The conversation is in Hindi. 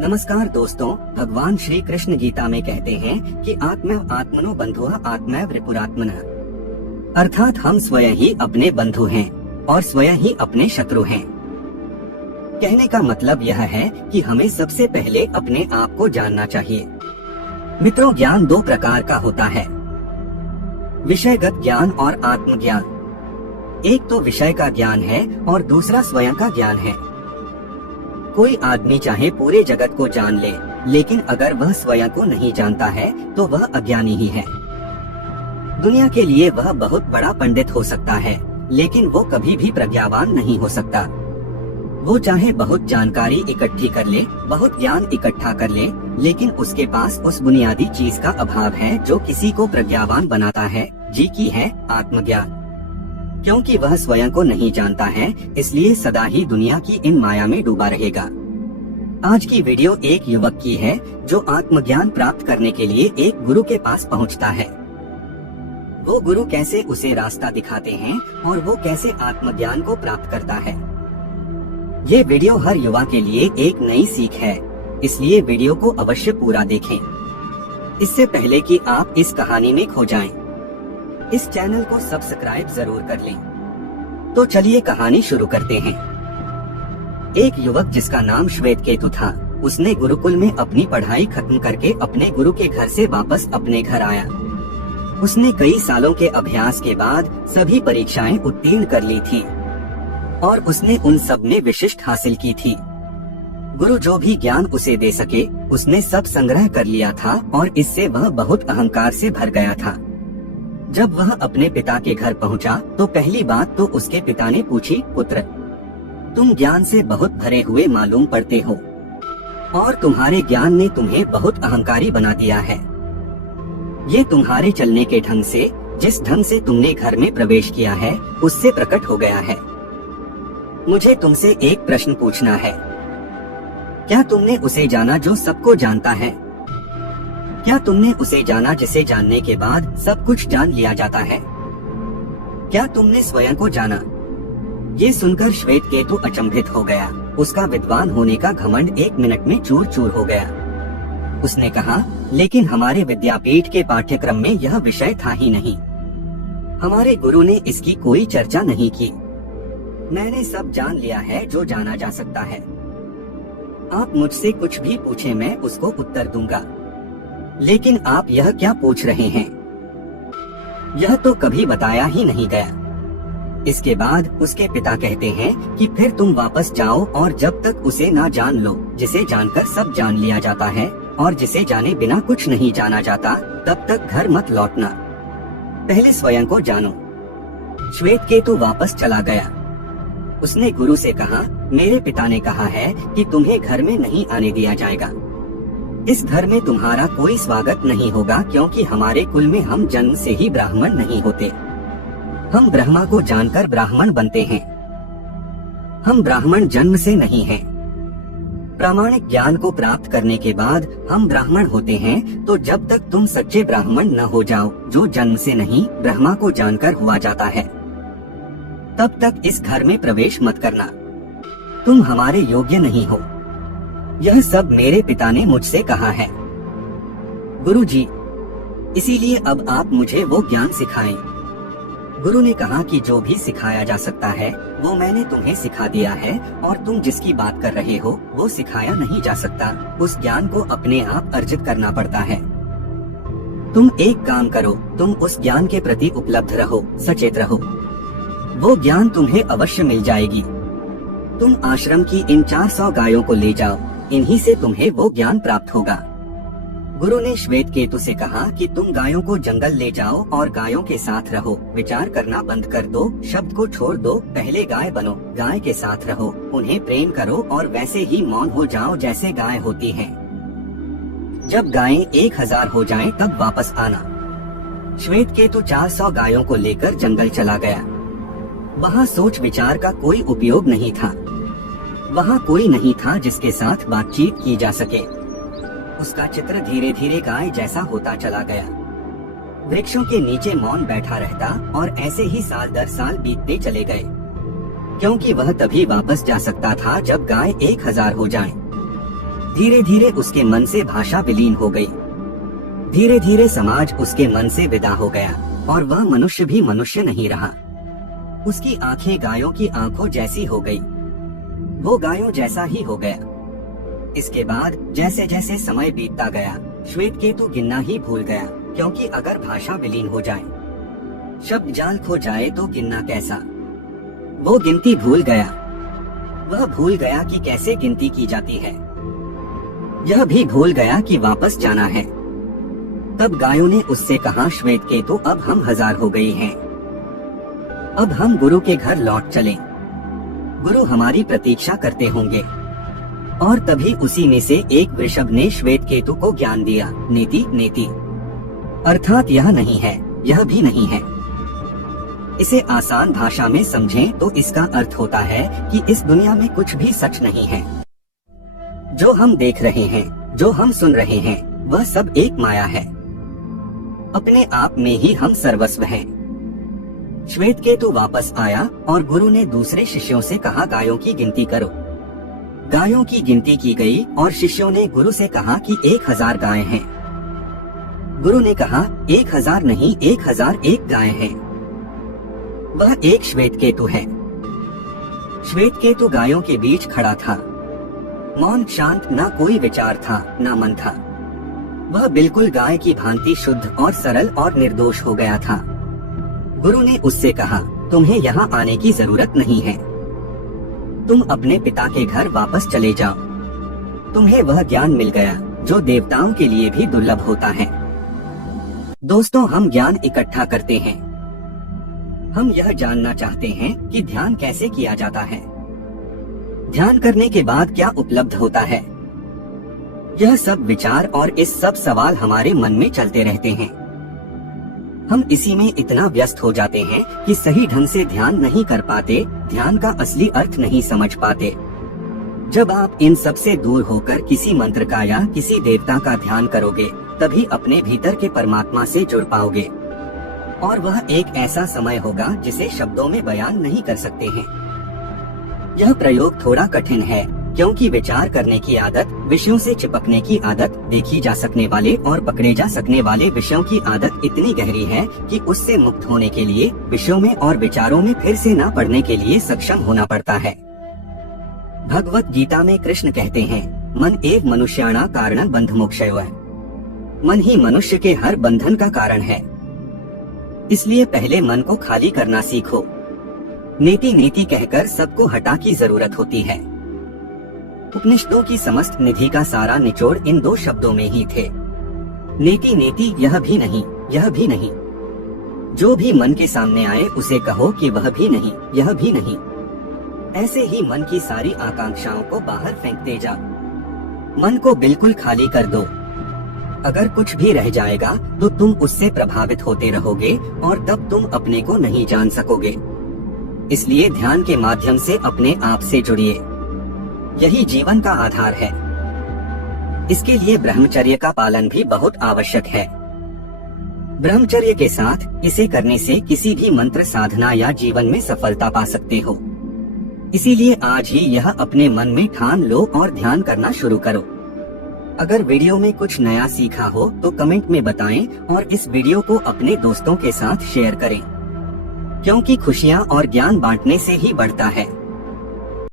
नमस्कार दोस्तों, भगवान श्री कृष्ण गीता में कहते हैं कि आत्मैव आत्मनो बंधुः आत्मैव रिपुरात्मनः, अर्थात हम स्वयं ही अपने बंधु हैं और स्वयं ही अपने शत्रु हैं। कहने का मतलब यह है कि हमें सबसे पहले अपने आप को जानना चाहिए। मित्रों, ज्ञान दो प्रकार का होता है, विषयगत ज्ञान और आत्मज्ञान। एक तो विषय का ज्ञान है और दूसरा स्वयं का ज्ञान है। कोई आदमी चाहे पूरे जगत को जान ले, लेकिन अगर वह स्वयं को नहीं जानता है तो वह अज्ञानी ही है। दुनिया के लिए वह बहुत बड़ा पंडित हो सकता है, लेकिन वो कभी भी प्रज्ञावान नहीं हो सकता। वो चाहे बहुत जानकारी इकट्ठी कर ले, बहुत ज्ञान इकट्ठा कर ले, लेकिन उसके पास उस बुनियादी चीज का अभाव है जो किसी को प्रज्ञावान बनाता है, जी की है आत्मज्ञान। क्योंकि वह स्वयं को नहीं जानता है, इसलिए सदा ही दुनिया की इन माया में डूबा रहेगा। आज की वीडियो एक युवक की है जो आत्मज्ञान प्राप्त करने के लिए एक गुरु के पास पहुंचता है। वो गुरु कैसे उसे रास्ता दिखाते हैं और वो कैसे आत्मज्ञान को प्राप्त करता है। ये वीडियो हर युवा के लिए एक नई सीख है, इसलिए वीडियो को अवश्य पूरा देखें। इससे पहले कि आप इस कहानी में खो जाएं, इस चैनल को सब्सक्राइब जरूर कर लें। तो चलिए कहानी शुरू करते हैं। एक युवक जिसका नाम श्वेतकेतु था, उसने गुरुकुल में अपनी पढ़ाई खत्म करके अपने गुरु के घर से वापस अपने घर आया। उसने कई सालों के अभ्यास के बाद सभी परीक्षाएं उत्तीर्ण कर ली थी और उसने उन सब में विशिष्ट हासिल की थी। गुरु जो भी ज्ञान उसे दे सके उसने सब संग्रह कर लिया था और इससे वह बहुत अहंकार से भर गया था। जब वह अपने पिता के घर पहुंचा तो पहली बात तो उसके पिता ने पूछी, पुत्र, तुम ज्ञान से बहुत भरे हुए मालूम पड़ते हो और तुम्हारे ज्ञान ने तुम्हें बहुत अहंकारी बना दिया है। ये तुम्हारे चलने के ढंग से, जिस ढंग से तुमने घर में प्रवेश किया है, उससे प्रकट हो गया है। मुझे तुमसे एक प्रश्न पूछना है, क्या तुमने उसे जाना जो सबको जानता है? क्या तुमने उसे जाना जिसे जानने के बाद सब कुछ जान लिया जाता है? क्या तुमने स्वयं को जाना? ये सुनकर श्वेतकेतु अचंभित हो गया। उसका विद्वान होने का घमंड एक मिनट में चूर चूर हो गया। उसने कहा, लेकिन हमारे विद्यापीठ के पाठ्यक्रम में यह विषय था ही नहीं। हमारे गुरु ने इसकी कोई चर्चा नहीं की। मैंने सब जान लिया है जो जाना जा सकता है। आप मुझसे कुछ भी पूछें, मैं उसको उत्तर दूंगा। लेकिन आप यह क्या पूछ रहे हैं? यह तो कभी बताया ही नहीं गया। इसके बाद उसके पिता कहते हैं कि फिर तुम वापस जाओ और जब तक उसे ना जान लो जिसे जानकर सब जान लिया जाता है और जिसे जाने बिना कुछ नहीं जाना जाता, तब तक घर मत लौटना। पहले स्वयं को जानो। श्वेतकेतु वापस चला गया। उसने गुरु से कहा, मेरे पिता ने कहा है कि तुम्हें घर में नहीं आने दिया जाएगा। इस घर में तुम्हारा कोई स्वागत नहीं होगा, क्योंकि हमारे कुल में हम जन्म से ही ब्राह्मण नहीं होते। हम ब्रह्मा को जानकर ब्राह्मण बनते हैं। हम ब्राह्मण जन्म से नहीं हैं। प्रामाणिक ज्ञान को प्राप्त करने के बाद हम ब्राह्मण होते हैं। तो जब तक तुम सच्चे ब्राह्मण न हो जाओ, जो जन्म से नहीं ब्रह्मा को जानकर हुआ जाता है, तब तक इस घर में प्रवेश मत करना। तुम हमारे योग्य नहीं हो। यह सब मेरे पिता ने मुझसे कहा है। गुरुजी, इसीलिए अब आप मुझे वो ज्ञान सिखाएं। गुरु ने कहा कि जो भी सिखाया जा सकता है वो मैंने तुम्हें सिखा दिया है और तुम जिसकी बात कर रहे हो वो सिखाया नहीं जा सकता। उस ज्ञान को अपने आप अर्जित करना पड़ता है। तुम एक काम करो, तुम उस ज्ञान के प्रति उपलब्ध रहो, सचेत रहो। वो ज्ञान तुम्हें अवश्य मिल जाएगी। तुम आश्रम की इन 400 गायों को ले जाओ, इन्हीं से तुम्हें वो ज्ञान प्राप्त होगा। गुरु ने श्वेतकेतु से कहा कि तुम गायों को जंगल ले जाओ और गायों के साथ रहो। विचार करना बंद कर दो, शब्द को छोड़ दो, पहले गाय बनो, गाय के साथ रहो, उन्हें प्रेम करो और वैसे ही मौन हो जाओ जैसे गाय होती हैं। जब गायें 1000 हो जाएं, तब वापस आना। श्वेतकेतु 400 गायों को लेकर जंगल चला गया। वहाँ सोच विचार का कोई उपयोग नहीं था। वहाँ कोई नहीं था जिसके साथ बातचीत की जा सके। उसका चित्र धीरे धीरे गाय जैसा होता चला गया। वृक्षों के नीचे मौन बैठा रहता और ऐसे ही साल दर साल बीतते चले गए। क्योंकि वह तभी वापस जा सकता था जब गाय 1000 हो जाएं। धीरे धीरे उसके मन से भाषा विलीन हो गई। धीरे धीरे समाज उसके मन से विदा हो गया और वह मनुष्य भी मनुष्य नहीं रहा। उसकी आंखें गायों की आंखों जैसी हो गई, वो गायों जैसा ही हो गया। इसके बाद जैसे जैसे समय बीतता गया, श्वेतकेतु गिनना ही भूल गया, क्योंकि अगर भाषा विलीन हो जाए, शब्द जाल खो जाए तो गिनना कैसा। वो गिनती भूल गया। वह भूल गया कि कैसे गिनती की जाती है। यह भी भूल गया कि वापस जाना है। तब गायों ने उससे कहा, श्वेतकेतु अब हम 1000 हो गए हैं, अब हम गुरु के घर लौट चलें। गुरु हमारी प्रतीक्षा करते होंगे। और तभी उसी में से एक वृषभ ने श्वेतकेतु को ज्ञान दिया, नेति नेति, अर्थात यह नहीं है, यह भी नहीं है। इसे आसान भाषा में समझें तो इसका अर्थ होता है कि इस दुनिया में कुछ भी सच नहीं है। जो हम देख रहे हैं, जो हम सुन रहे हैं, वह सब एक माया है। अपने आप में ही हम सर्वस्व हैं। श्वेतकेतु वापस आया और गुरु ने दूसरे शिष्यों से कहा, गायों की गिनती करो। गायों की गिनती की गई और शिष्यों ने गुरु से कहा कि 1000 गायें हैं। गुरु ने कहा, 1000 नहीं, 1001 गायें हैं। वह एक श्वेतकेतु है। श्वेतकेतु गायों के बीच खड़ा था, मौन शांत, न कोई विचार था, न मन था। वह बिल्कुल गाय की भांति शुद्ध और सरल और निर्दोष हो गया था। गुरु ने उससे कहा, तुम्हें यहाँ आने की जरूरत नहीं है, तुम अपने पिता के घर वापस चले जाओ। तुम्हें वह ज्ञान मिल गया जो देवताओं के लिए भी दुर्लभ होता है। दोस्तों, हम ज्ञान इकट्ठा करते हैं। हम यह जानना चाहते हैं कि ध्यान कैसे किया जाता है, ध्यान करने के बाद क्या उपलब्ध होता है। यह सब विचार और इस सब सवाल हमारे मन में चलते रहते हैं। हम इसी में इतना व्यस्त हो जाते हैं कि सही ढंग से ध्यान नहीं कर पाते, ध्यान का असली अर्थ नहीं समझ पाते। जब आप इन सब से दूर होकर किसी मंत्र का या किसी देवता का ध्यान करोगे, तभी अपने भीतर के परमात्मा से जुड़ पाओगे। और वह एक ऐसा समय होगा जिसे शब्दों में बयान नहीं कर सकते हैं। यह प्रयोग थोड़ा कठिन है, क्योंकि विचार करने की आदत, विषयों से चिपकने की आदत, देखी जा सकने वाले और पकड़े जा सकने वाले विषयों की आदत इतनी गहरी है कि उससे मुक्त होने के लिए विषयों में और विचारों में फिर से न पड़ने के लिए सक्षम होना पड़ता है। भगवत गीता में कृष्ण कहते हैं, मन एव मनुष्याणां कारणं बंध मोक्षयोः। मन ही मनुष्य के हर बंधन का कारण है। इसलिए पहले मन को खाली करना सीखो। नेति नेति कहकर सबको हटा की जरूरत होती है। उपनिषदों की समस्त निधि का सारा निचोड़ इन 2 शब्दों में ही थे, नेति नेति, यह भी नहीं, यह भी नहीं। जो भी मन के सामने आए उसे कहो कि वह भी नहीं, यह भी नहीं। ऐसे ही मन की सारी आकांक्षाओं को बाहर फेंकते जाओ। मन को बिल्कुल खाली कर दो। अगर कुछ भी रह जाएगा तो तुम उससे प्रभावित होते रहोगे और तब तुम अपने को नहीं जान सकोगे। इसलिए ध्यान के माध्यम से अपने आप से जुड़िए। यही जीवन का आधार है। इसके लिए ब्रह्मचर्य का पालन भी बहुत आवश्यक है। ब्रह्मचर्य के साथ इसे करने से किसी भी मंत्र साधना या जीवन में सफलता पा सकते हो। इसीलिए आज ही यह अपने मन में ठान लो और ध्यान करना शुरू करो। अगर वीडियो में कुछ नया सीखा हो तो कमेंट में बताएं और इस वीडियो को अपने दोस्तों के साथ शेयर करें, क्योंकि खुशियां और ज्ञान बांटने से ही बढ़ता है।